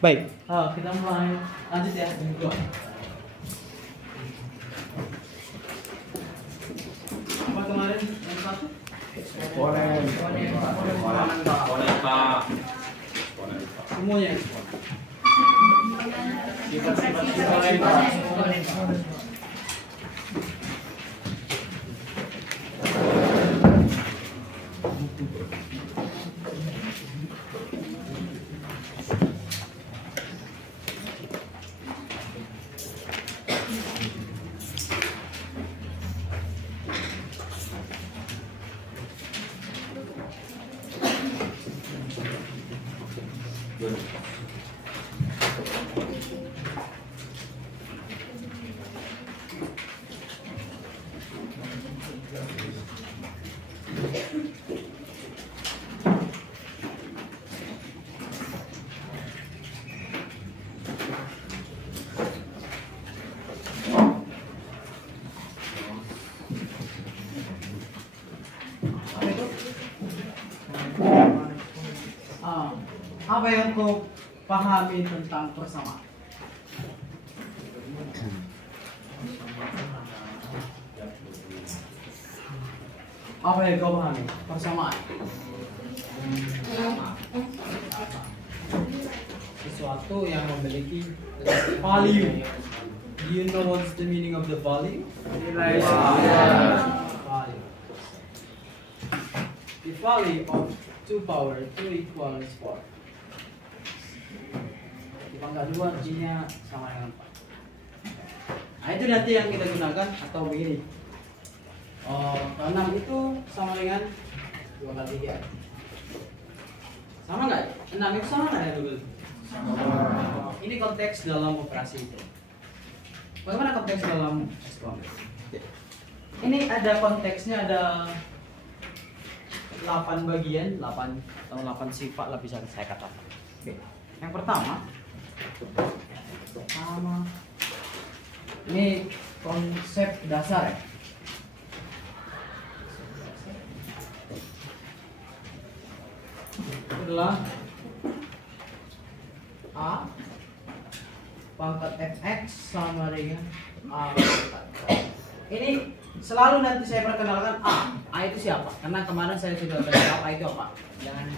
Baik. Kita mulai lanjut ya. Apa kemarin yang satu? Eksponen. Semuanya. Apa yang kau pahami tentang persamaan? Apa yang kau pahami persamaan? Sesuatu yang memiliki value. Do you know what's the meaning of the value? Value. The value of 2 power 2 equals 4. Dipangkat 2 artinya sama dengan 4. Nah itu nanti yang kita gunakan atau begini. 6 itu sama dengan 2 kali 3. Sama nggak? 6 itu sama nggak ya Google? Sama. Ini konteks dalam operasi itu. Bagaimana konteks dalam eksponen? Ini ada konteksnya, ada 8 bagian, 8 atau 8 sifat lah bisa saya katakan. Oke. Yang pertama ini konsep dasar ya. Itu adalah A pangkat fx sama dengan A pangkat. Ini selalu nanti saya perkenalkan A. A itu siapa? Karena kemarin saya sudah berjawab A itu apa? Jangan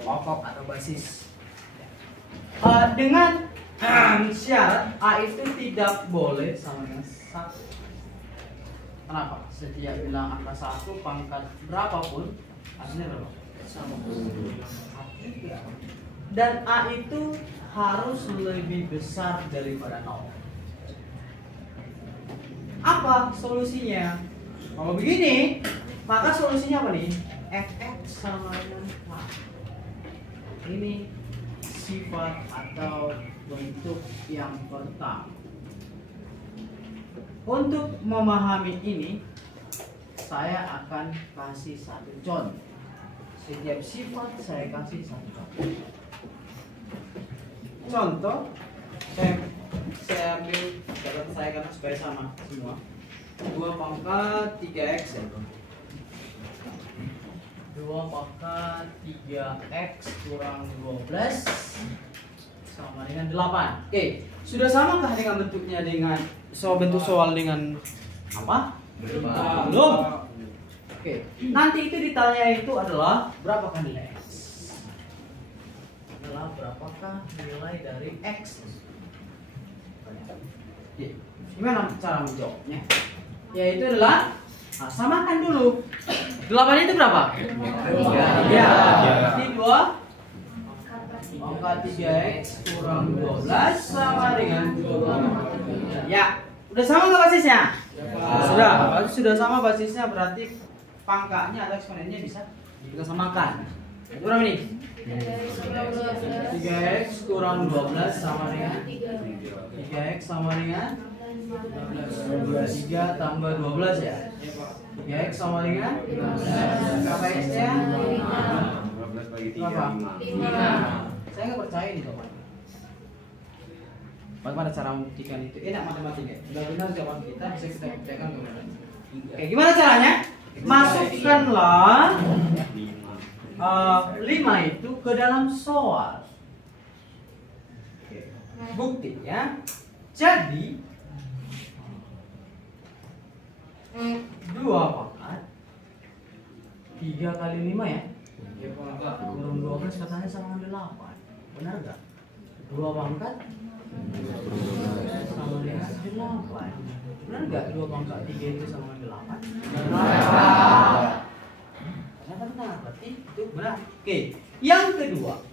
pokok atau basis. Dengan syarat A itu tidak boleh sama dengan 1. Kenapa? Setiap bilang angka 1 pangkat berapapun hasilnya berapa? Sama. Dan A itu harus lebih besar daripada 0. Apa solusinya? Kalau begini, maka solusinya apa nih? Fx sama dengan A. Ini sifat atau bentuk yang pertama. Untuk memahami ini, saya akan kasih satu contoh. Setiap sifat saya kasih satu contoh. Contoh, saya ambil catatan saya karena supaya sama semua. 2 pangkat 3x ya. 2 pangkat 3x kurang 12 sama dengan 8. Oke, sudah samakah dengan bentuknya dengan bentuk soal dengan apa? Belum. Oke, nanti itu ditanya itu adalah berapakah nilai x? Adalah berapakah nilai dari x? Oke, gimana cara menjawabnya? Yaitu adalah samakan dulu. 8 itu berapa? 3. Ya. Berarti 2 pangkat 3x kurang 12 sama dengan 2. Ya. Udah sama nggak basisnya? Sudah. Kalau sudah sama basisnya berarti pangkatnya atau eksponennya bisa kita samakan. Itu berapa nih? 3x kurang 12 sama dengan 3x sama dengan 3 tambah 12 ya. 3x sama dengan berapa x-nya? 12 bagi 3 5. Saya nggak percaya nih teman. Bagaimana cara membuktikan itu? Enak matematika. Sudah benar jawaban kita, bisa kita buktikan kemudian. Oke, gimana caranya? Masukkanlah 5 itu ke dalam soal. buktinya. Jadi 2 pangkat 3 kali 5 ya? Kurang 12 katanya sama dengan 8. Benar gak? 2 pangkat sama dengan 8. Benar gak 2 pangkat 3 itu sama dengan 8? Benar. Ternyata benar, berarti itu benar. Oke, yang kedua.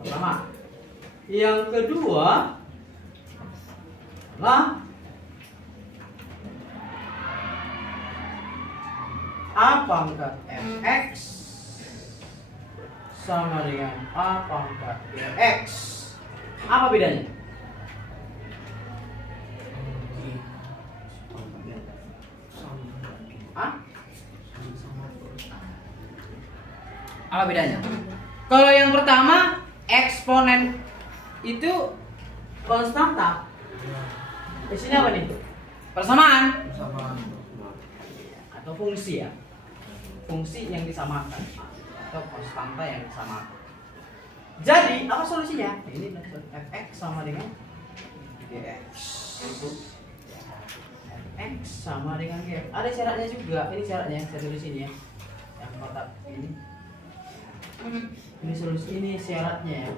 Pertama. Yang kedua adalah A pangkat fx sama dengan A pangkat x. Apa bedanya? Hah? Apa bedanya? Kalau yang pertama eksponen itu konstanta. Di sini apa nih? Persamaan. Atau fungsi ya. Fungsi yang disamakan atau konstanta yang disamakan. Jadi apa solusinya? Ini fx sama dengan gx. Fx sama dengan gx. Ada syaratnya juga. Ini syaratnya saya tulis ini ya. Yang kotak ini. Ini solusi, ini syaratnya ya.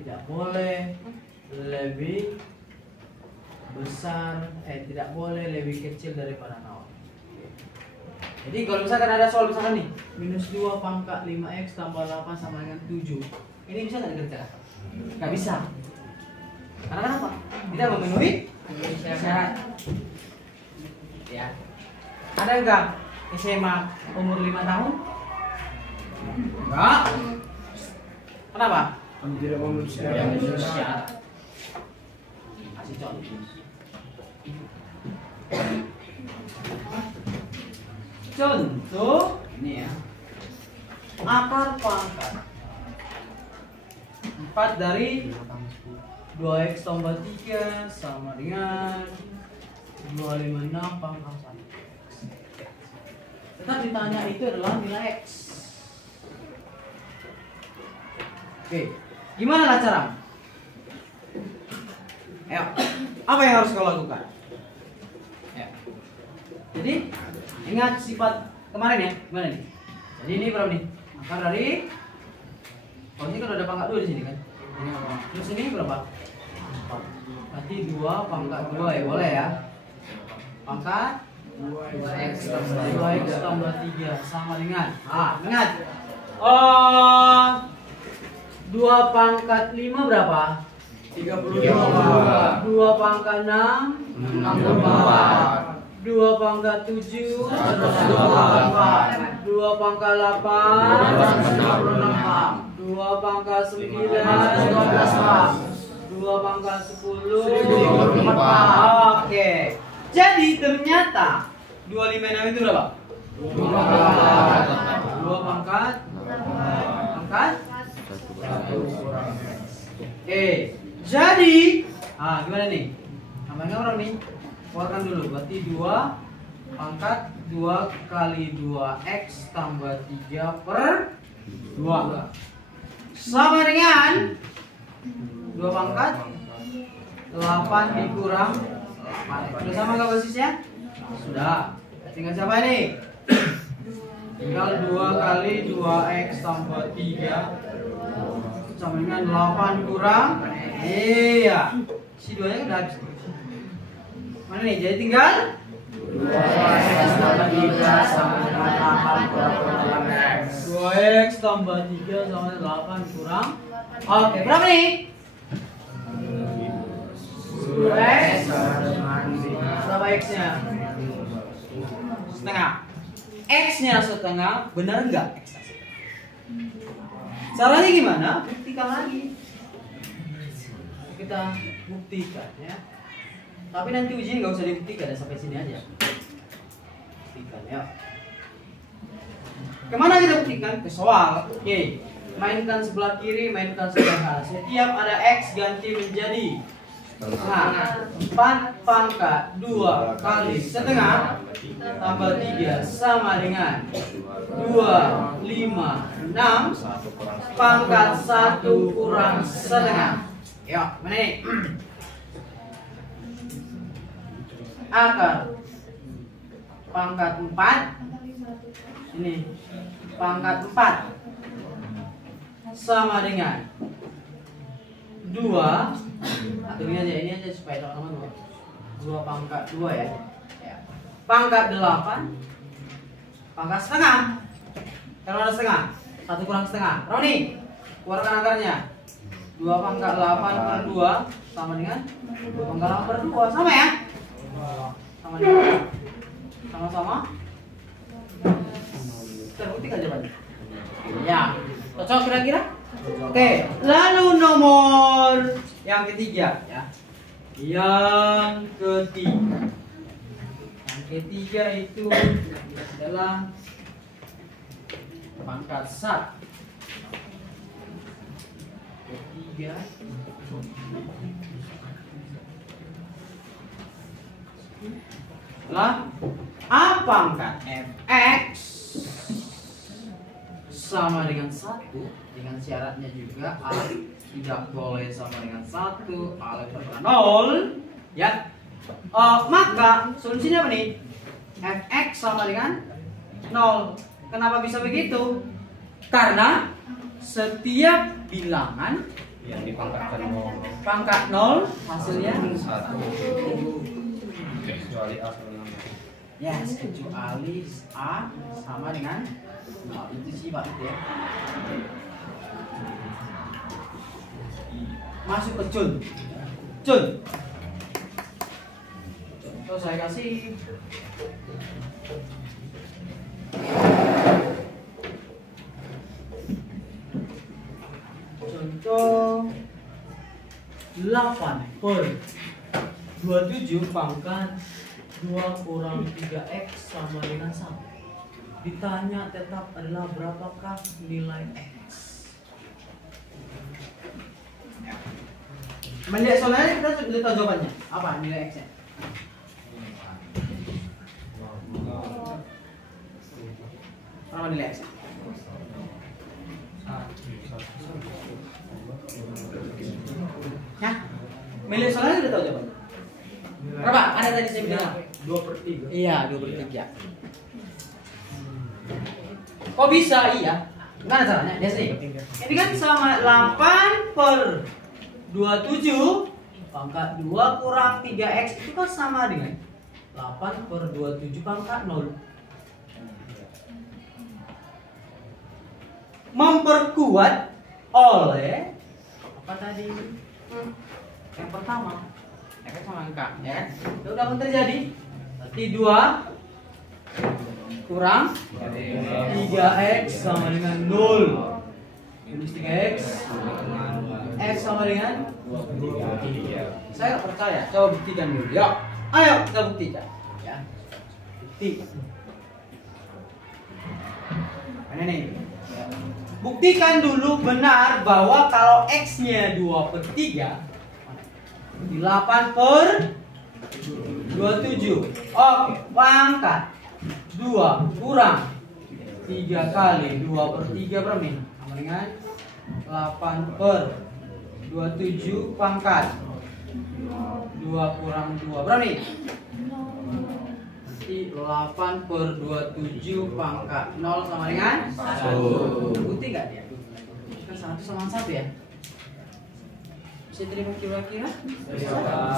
Tidak boleh lebih besar, tidak boleh lebih kecil daripada 0. Jadi kalau misalkan ada soal misalkan nih minus 2 pangkat 5x tambah 8 sama dengan 7, ini bisa nggak dikerjakan? Nggak bisa. Karena kenapa? Tidak memenuhi syarat. Ya. Ada nggak SMA umur 5 tahun? Enggak. Kenapa? Tidak memenuhi syarat. Kasih contoh. Contoh ini ya. Akar pangkat 4 dari 2x tambah 3 sama dengan 256 pangkat 1. Tetap ditanya itu adalah nilai x. Oke, gimana lah cara? Ayo, apa yang harus kau lakukan? Ya. Jadi ingat sifat kemarin ya, gimana nih? Jadi ini berapa nih? Akar dari, oh ini kan ada pangkat 2 di sini kan? Terus ini berapa? 4. Berarti 2 pangkat 2 ya, boleh ya? Pangkat 2x tambah 3 sama dengan, ingat 2 pangkat 5 berapa? 32. 2 pangkat 6 64. 2 pangkat 7 24. 2 pangkat 8 2 pangkat 9 12. 2 pangkat 10 24. Oke. Jadi ternyata 256 itu berapa? 2 pangkat jadi gimana nih? Namanya orang nih. Keluarkan dulu. Berarti 2 pangkat 2 kali 2x tambah 3 per 2 sama dengan 2 pangkat 8 dikurang 8. Sudah sama nggak basisnya? Sudah. Tinggal siapa ini? Tinggal 2 kali 2x tambah 3 sama dengan 8 kurang. Iya. Si 2 nya udah habis. Mana nih? Jadi tinggal 2x tambah 3 sama dengan 8 kurang 8x. 2x tambah 3 sama dengan 8 kurang. Oke, berapa nih? 10x. Berapa x-nya? Setengah. X-nya setengah, benar enggak? Caranya gimana? Buktikan lagi. Kita buktikan ya. Tapi nanti ujian nggak usah dibuktikan, sampai sini aja. Buktikan ya. Kemana kita buktikan? Ke soal. Oke. Mainkan sebelah kiri, mainkan sebelah kanan. Setiap ada x ganti menjadi Nah, 4 pangkat 2 kali setengah tambah 3 sama dengan 2, 5, 6 pangkat 1 kurang setengah. Yuk, mana nih? Akar pangkat 4 ini pangkat 4 sama dengan 2. Atur ini aja supaya teman-teman 2 pangkat 2 ya. Pangkat 8 pangkat setengah. Kalau ada setengah 1 kurang setengah. Roni, keluarkan akarnya. 2 pangkat 8 per 2 sama dengan 2 pangkat 8 per 2. Sama ya? Sama dengan sama-sama terbukti kan jawabannya? Ya, cocok kira-kira? Oke, lalu nomor yang ketiga ya. Yang ketiga itu adalah pangkat 1. Ketiga lah A pangkat fx sama dengan 1 dengan syaratnya juga A tidak boleh sama dengan 1, A lebih dari 0 ya. Maka solusinya apa nih? Fx sama dengan 0. Kenapa bisa begitu? Karena setiap bilangan yang dipangkatkan 0 pangkat 0 hasilnya 1. kecuali A sama dengan Yes, kecuali A sama dengan 0. Itu sifat itu ya. Masuk ke Jun. Contoh saya kasih contoh 8 per 27 pangkat 2 kurang 3x sama dengan 1. Ditanya tetap adalah berapakah nilai x. Melihat soalnya kita sudah tahu jawabannya. Apa nilai x-nya? Berapa nilai x-nya? Ya, melihat soalnya sudah tahu jawabannya. Berapa? Ada tadi saya bilang 2/3. Iya, 2/3. Kok bisa? Iya. Gimana caranya? Ya sih. Ini kan sama 8 per 27 pangkat 2 kurang 3x itu kan sama dengan 8 per 27 pangkat 0. Memperkuat oleh apa tadi? Yang pertama X sama angka, ya kan? Itu udah terjadi. Berarti 2 kurang 3x sama dengan 0. Minus 3x. X sama dengan 2. Saya nggak percaya. Coba buktikan dulu. Yuk, ayo kita buktikan. Ya, bukti. Mana nih? Buktikan dulu benar bahwa kalau x-nya 2/3 8 per 27. Oke, pangkat 2 kurang 3 kali 2/3 berapa nih? Sama dengan 8 per 27 pangkat 2 kurang 2 berapa nih? 8 per 27 pangkat 0 sama dengan 1. Bukti nggak dia? Kan 1 sama 1 ya? Bisa terima kira-kira?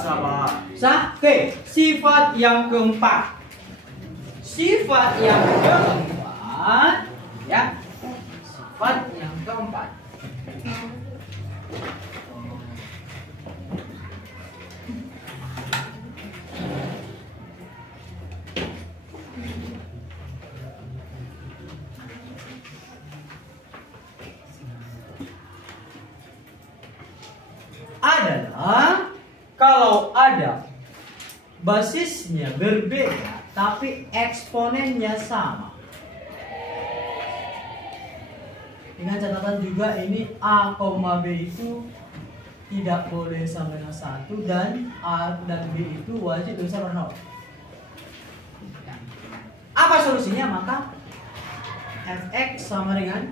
Sama. Oke, sifat yang keempat. Sifat yang keempat ya. Sifat yang keempat. Adalah kalau ada basisnya berbeda tapi eksponennya sama. Dengan catatan juga ini A, B itu tidak boleh sama dengan 1 dan A dan B itu wajib besar 0. Apa solusinya? Maka fx sama dengan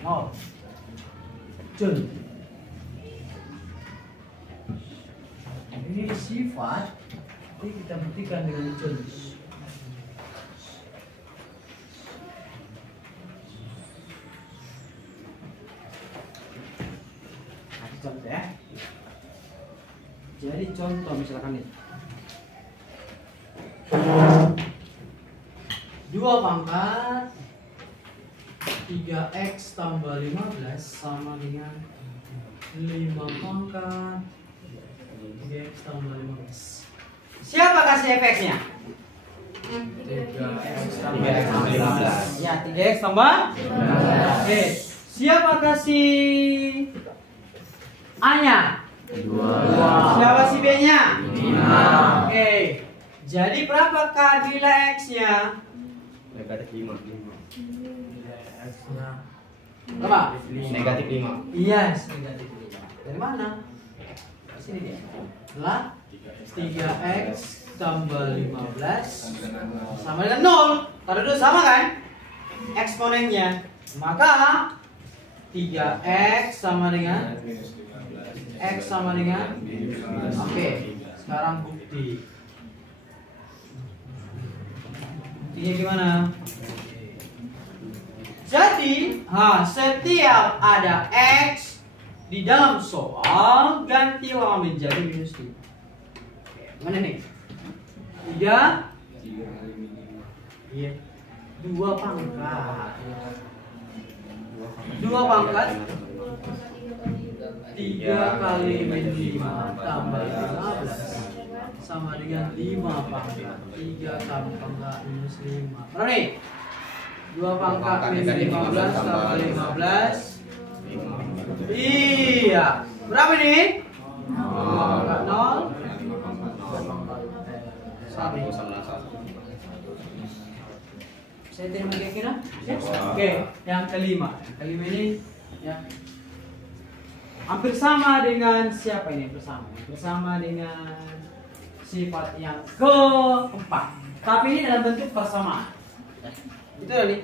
0. Jun. Ini sifat, jadi kita buktikan dengan Jun. Contoh ya. Jadi contoh misalkan ini 2 pangkat 3x tambah 15 sama dengan 5 pangkat 3x tambah 15. Siapa kasih fx-nya? 3x tambah 15. Ya, 3x tambah 15. Oke. Siapa kasih A-nya? 2. Siapa si B-nya? 5. Oke. Jadi berapakah nilai X-nya? Negatif 5. Berapa? Negatif 5. Yes, negatif 5. Dari mana? Sini dia. Adalah 3x tambah 15 sama dengan 0. Karena itu sama kan? Eksponennya. Maka 3x sama dengan x sama dengan. Oke. Sekarang bukti. Buktinya gimana? Jadi, setiap ada x di dalam soal gantilah menjadi minus 3. Oke, mana nih? 3. Iya. 2 pangkat. 2 pangkat 3 kali min 5 tambah 15 sama dengan 5 pangkat 3 kali pangkat minus 5. Berapa nih? 2 pangkat min 15 tambah 15. Iya. Berapa nih? 0. 1. Saya terima kira-kira? Oke, yang kelima. Yang kelima ini ya hampir sama dengan siapa ini? Bersama dengan sifat yang keempat. Tapi ini dalam bentuk persamaan. Itu tadi.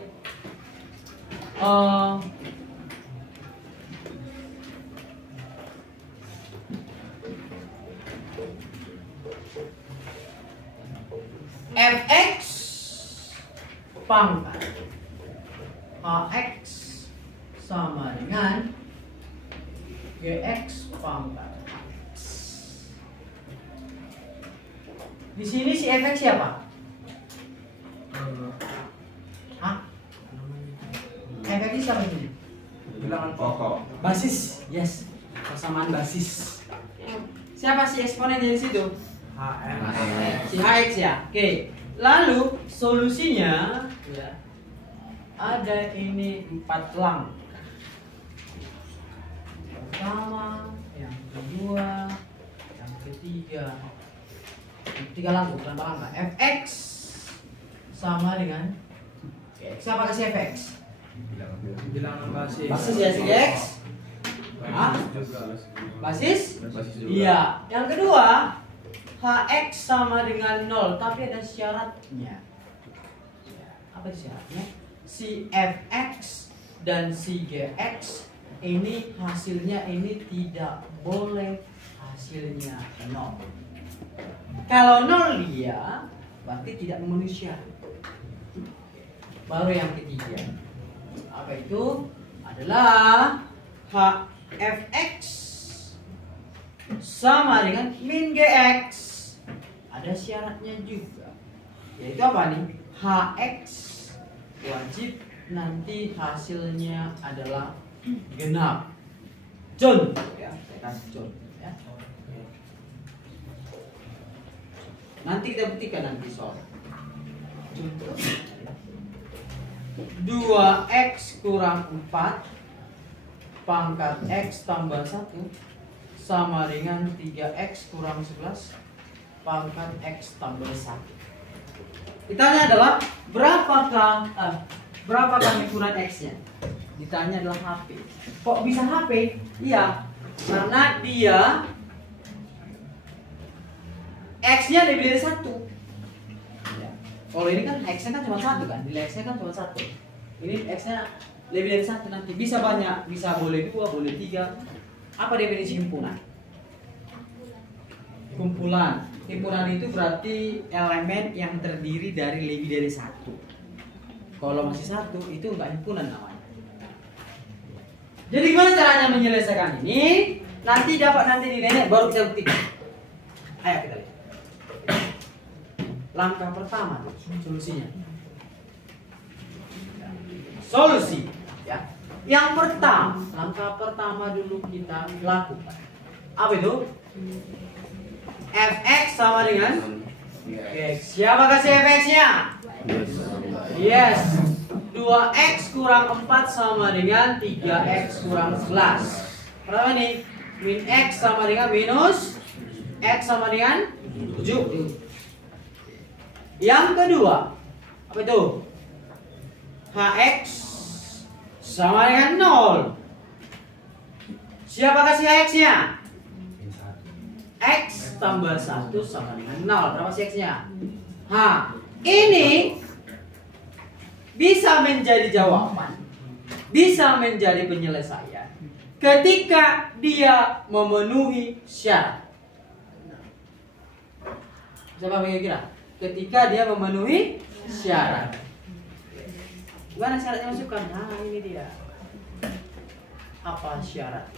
Fx pangkat Hx sama dengan Gx pangkat Hx. Di sini si fx siapa? Hah? Fx ini siapa ini? Bilangan pokok. Basis, yes. Persamaan basis. Siapa si eksponennya di situ? Si Hx ya. Oke. Lalu solusinya ya, ada ini 4 lang. Pertama, yang kedua, yang ketiga. 3 lang bukan lang. Fx sama dengan siapa kasih fx? Bilangan basis. Basis ya si X. Hah? Basis? Iya. Yang kedua, Hx sama dengan 0, tapi ada syaratnya. Apa syaratnya? Si Fx dan si Gx ini hasilnya ini tidak boleh hasilnya 0. Kalau 0 dia berarti tidak memenuhi syarat. Baru yang ketiga. Apa itu? Adalah Fx sama dengan min Gx. Ada syaratnya juga, yaitu apa nih? Hx wajib nanti hasilnya adalah genap. John, ya, John, ya. Nanti kita buktikan nanti soal. 2x kurang 4 pangkat x tambah 1 sama dengan 3x kurang 11 pangkat x tambah 1. Ditanya adalah berapakah ukuran x-nya? Ditanya adalah HP. Kok bisa HP? Iya, Karena dia X-nya lebih dari 1. Kalau ini kan X-nya kan cuma 1 kan, nilai X-nya kan cuma 1. Ini X-nya lebih dari 1 nanti bisa banyak, bisa boleh 2, boleh 3. Apa definisi himpunan? Himpunan itu berarti elemen yang terdiri dari lebih dari 1. Kalau masih 1 itu enggak himpunan namanya. Jadi gimana caranya menyelesaikan ini? Nanti dapat nilainya baru kita buktikan. Ayo kita lihat. Langkah pertama tuh solusinya. Solusi ya. Yang pertama, langkah pertama dulu kita lakukan. Apa itu? Fx sama dengan X. Siapa kasih Fx-nya? Yes. 2x kurang 4 sama dengan 3x kurang 11. Berapa nih? Min x sama dengan minus x sama dengan 7. Yang kedua, apa itu? Hx sama dengan 0. Siapa kasih Hx-nya? X tambah 1 sama dengan 0. Berapa sih X-nya? Ini bisa menjadi jawaban, bisa menjadi penyelesaian ketika dia memenuhi syarat. Siapa yang kira? Ketika dia memenuhi syarat. Gimana syaratnya masukkan? Nah, ini dia. Apa syarat?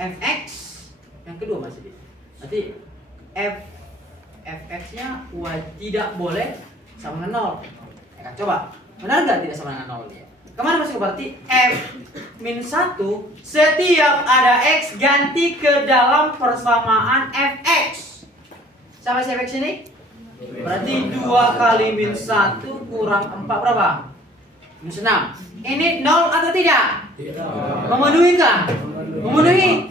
Fx yang kedua masih. Nanti fx-nya tidak boleh sama dengan 0. Ya kan, coba. Benar nggak tidak sama dengan 0 dia? Kemana masuk? Berarti f min 1 setiap ada x ganti ke dalam persamaan fx. Sama si fx ini? Berarti 2 kali min 1 kurang 4 berapa? Minus 6. Ini 0 atau tidak? Tidak. Memenuhi kan? Memenuhi.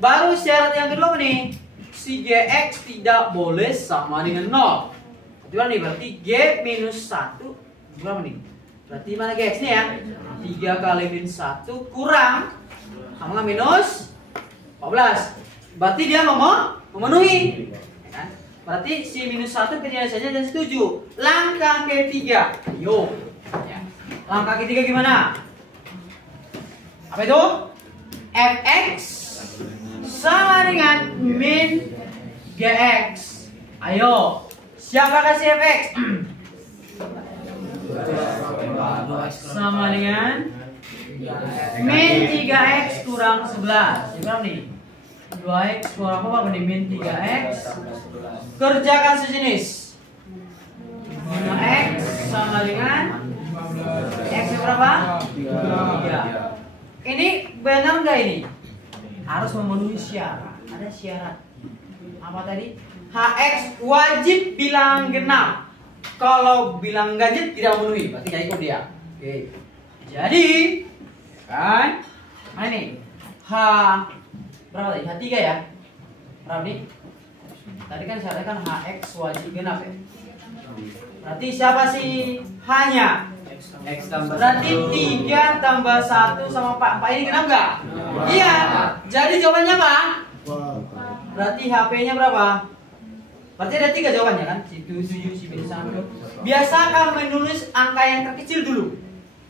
Baru syarat yang kedua apa nih? Si gx tidak boleh sama dengan 0. Berarti nih? Berarti g minus 1 berapa nih? Berarti mana gx nih ya? 3 kali min 1 kurang sama minus 14. Berarti dia memenuhi. Berarti si minus 1 penyelesaiannya dan setuju. Langkah ketiga. Ayo. Ya. Langkah ketiga gimana? Apa itu? Fx sama dengan min gx. Ayo. Siapa kasih fx? Sama dengan min 3x kurang 11. Berapa nih? 2x kurang apa nih? Min 3x. Kerjakan sejenis. 5x sama dengan x berapa? 3. Ini benar nggak ini? Harus memenuhi syarat. Ada syarat. Apa tadi? Hx wajib bilang genap. Kalau bilang ganjil tidak memenuhi, berarti nggak ikut dia. Oke. Jadi kan, ini h berapa tadi? H3 ya? Berapa nih? Tadi kan syaratnya kan hx wajib genap ya. Berarti siapa sih h-nya? X tambah berarti 3 tambah 1 sama 4. 4 ini genap nggak? Iya. Jadi jawabannya apa? Berarti HP-nya berapa? Berarti ada 3 jawabannya kan? Si 7, si minus 1. Biasakan menulis angka yang terkecil dulu.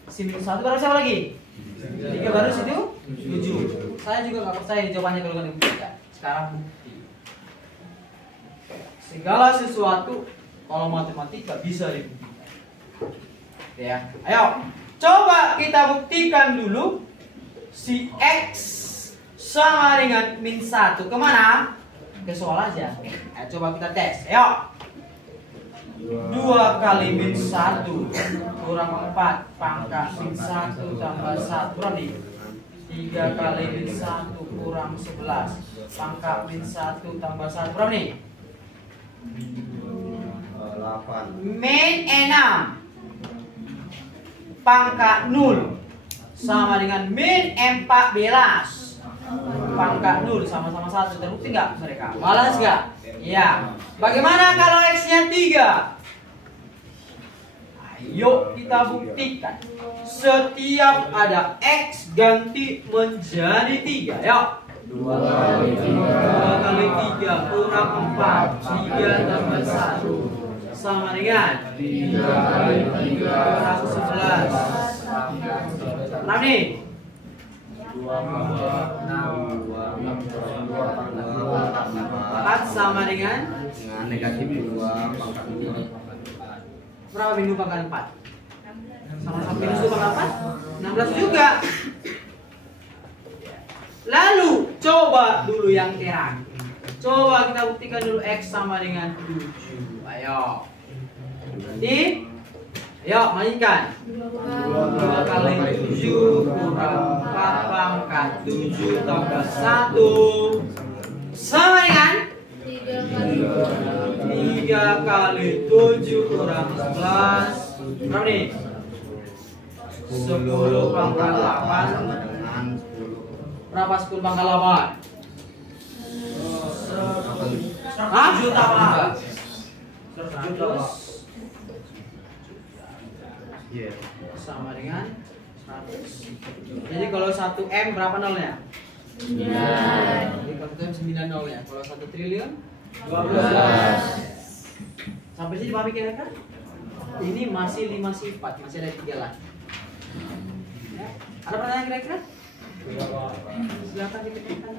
Si minus 1 baru siapa lagi? 3 baru situ 7. Saya juga nggak percaya jawabannya kalau nggak dibuktikan. Sekarang bukti. Segala sesuatu kalau matematika bisa dibuktikan. Ya, ayo coba kita buktikan dulu si x sama dengan min 1 kemana? Ke soal aja. Ayo coba kita tes. Ayo. 2 kali min 1 kurang 4 pangkat min 1 tambah 1 berapa nih? 3 kali min 1 kurang 11 pangkat min 1 tambah 1 berapa nih? 8. Min 6 pangkat 0 sama dengan min 14 pangkat 0 sama-sama 1. Terbukti nggak mereka? Balas nggak? Iya. Bagaimana kalau x-nya 3? Yuk kita buktikan. Setiap ada X ganti menjadi 3. Yuk. 2 kali 3 kurang 4. 3 tambah 1 sama dengan 3 kali 3 kurang 11. 6 nih. 4 sama dengan negatif 2 pangkat 4. berapa minus pangkat 4? Sama-sama minus 2 pangkat 4? 16 juga. Lalu coba dulu yang terang. Coba kita buktikan dulu X sama dengan 7. Ayo. Di ayo mainkan. 2 kali 7 kurang 4 pangkat 7 tambah 1 sama dengan 3 kali 7 kurang 11. Berapa nih? 10 pangkat 8. Berapa 10 pangkat 8? Hah? Juta Pak. 100 sama dengan 100. Jadi kalau 1 M berapa nolnya? 9. Jadi kalau 1 M 9 nol ya. Kalau 1 triliun 12. Sampai sini Pak kira-kira? Ini masih 5 sifat, masih ada 3 lagi. Ya. Ada pertanyaan kira-kira? Silakan dipikirkan.